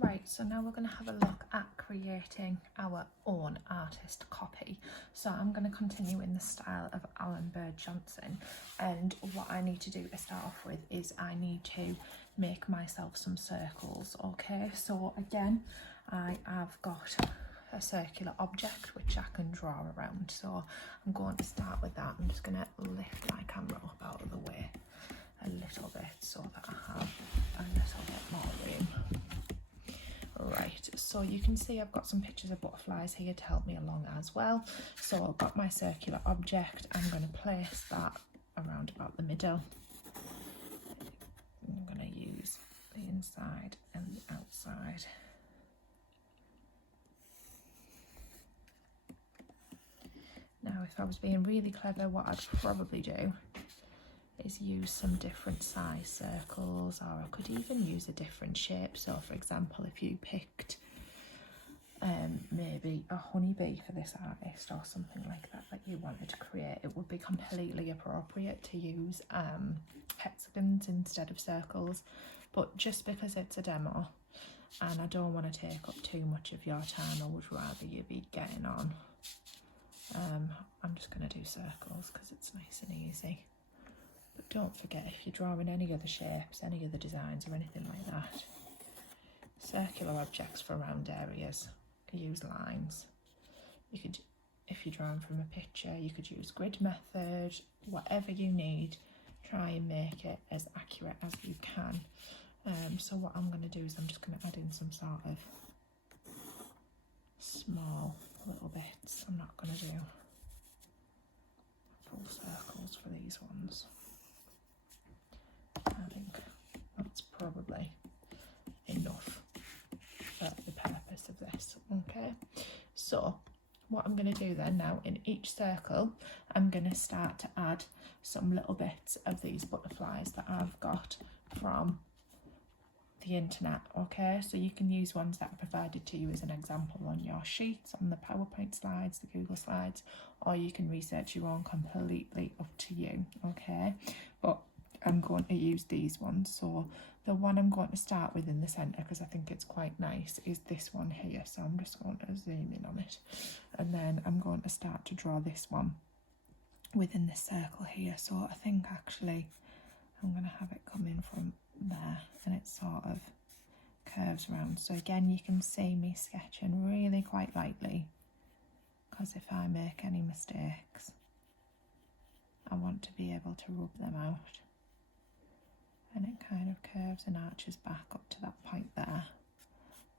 Right, so now we're going to have a look at creating our own artist copy. So I'm going to continue in the style of Alan Bird Johnson, and what I need to do to start off with is I need to make myself some circles. Okay, so again, I have got a circular object which I can draw around, so I'm going to start with that. I'm just going to lift my camera up out of the way a little bit so that I have a little bit more room. Right, so you can see I've got some pictures of butterflies here to help me along as well. So I've got my circular object. I'm going to place that around about the middle. I'm going to use the inside and the outside. Now, if I was being really clever, what I'd probably do is use some different size circles, or I could even use a different shape. So for example, if you picked maybe a honeybee for this artist or something like that that you wanted to create, it would be completely appropriate to use hexagons instead of circles. But just because it's a demo and I don't want to take up too much of your time, I would rather you be getting on, I'm just going to do circles because it's nice and easy. But don't forget, if you're drawing any other shapes, any other designs or anything like that, circular objects for round areas, use lines. You could, if you're drawing from a picture, you could use grid method, whatever you need, try and make it as accurate as you can. So what I'm going to do is I'm just going to add in some sort of small little bits. I'm not going to do full circles for these ones. I think that's probably enough for the purpose of this. Okay, so what I'm going to do then now, in each circle I'm going to start to add some little bits of these butterflies that I've got from the internet. Okay, so you can use ones that are provided to you as an example on your sheets, on the PowerPoint slides, the Google slides, or you can research your own, completely up to you. Okay, but I'm going to use these ones. So the one I'm going to start with in the centre, because I think it's quite nice, is this one here. So I'm just going to zoom in on it, and then I'm going to start to draw this one within this circle here. So I think actually I'm going to have it come in from there, and it sort of curves around. So again, you can see me sketching really quite lightly, because if I make any mistakes, I want to be able to rub them out. And it kind of curves and arches back up to that point there,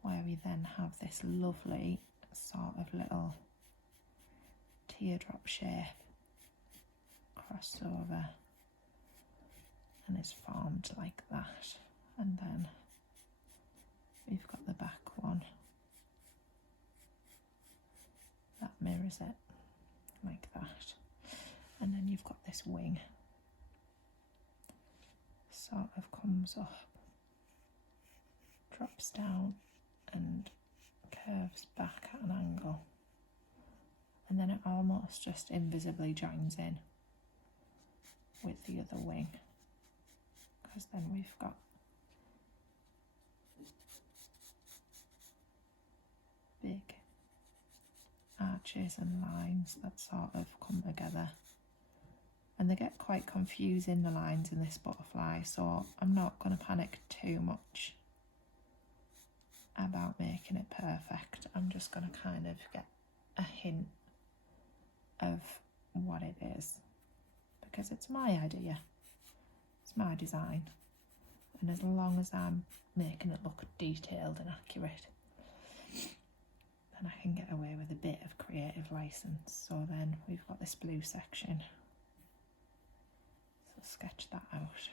where we then have this lovely sort of little teardrop shape crossed over, and it's formed like that. And then we've got the back one that mirrors it like that, and then you've got this wing sort of comes up, drops down and curves back at an angle, and then it almost just invisibly joins in with the other wing, because then we've got big arches and lines that sort of come together, and they get quite confusing, the lines in this butterfly, so I'm not going to panic too much about making it perfect. I'm just going to kind of get a hint of what it is, because it's my idea, it's my design, and as long as I'm making it look detailed and accurate, then I can get away with a bit of creative license. So then we've got this blue section, so sketch that out,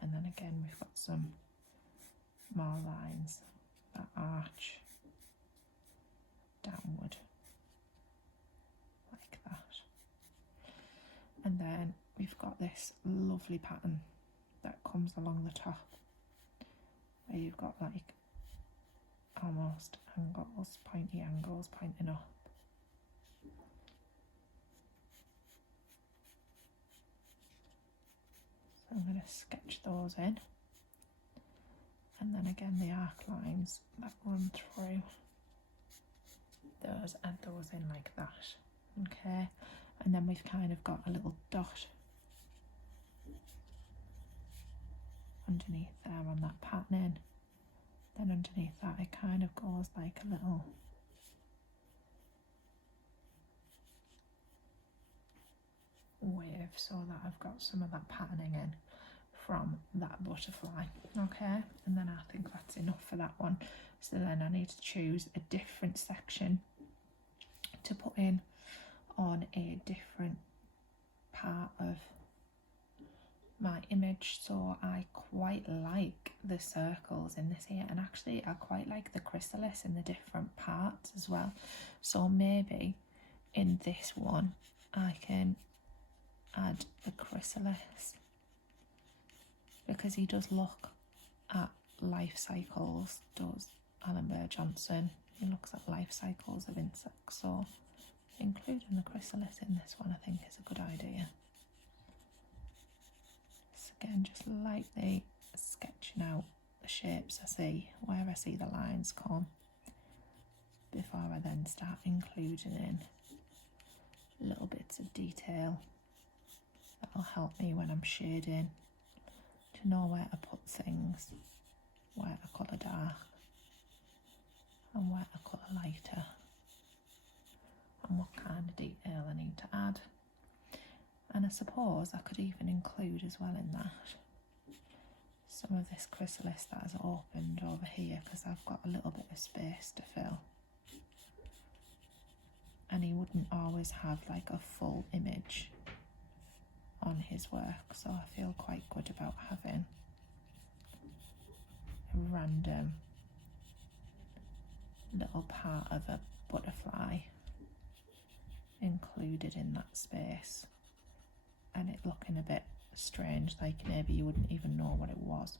and then again we've got some more lines that arch downward like that, and then we've got this lovely pattern that comes along the top, where you've got like almost angles, pointy angles pointing up. I'm going to sketch those in, and then again the arc lines that run through those, add those in like that. Okay, and then we've kind of got a little dot underneath there on that patterning. Then underneath that it kind of goes like a little wave, so that I've got some of that patterning in from that butterfly. Okay, and then I think that's enough for that one. So then I need to choose a different section to put in on a different part of my image. So I quite like the circles in this here, and actually I quite like the chrysalis in the different parts as well. So maybe in this one I can add the chrysalis, because he does look at life cycles, does Alan Burr-Johnson. He looks at life cycles of insects, so including the chrysalis in this one I think is a good idea. So again, just lightly sketching out the shapes I see, where I see the lines come, before I then start including in little bits of detail that'll help me when I'm shading, to know where to put things, where to colour dark and where to colour lighter, and what kind of detail I need to add. And I suppose I could even include as well in that some of this chrysalis that has opened over here, because I've got a little bit of space to fill, and he wouldn't always have like a full image on his work, so I feel quite good about having a random little part of a butterfly included in that space, and it looking a bit strange, like maybe you wouldn't even know what it was.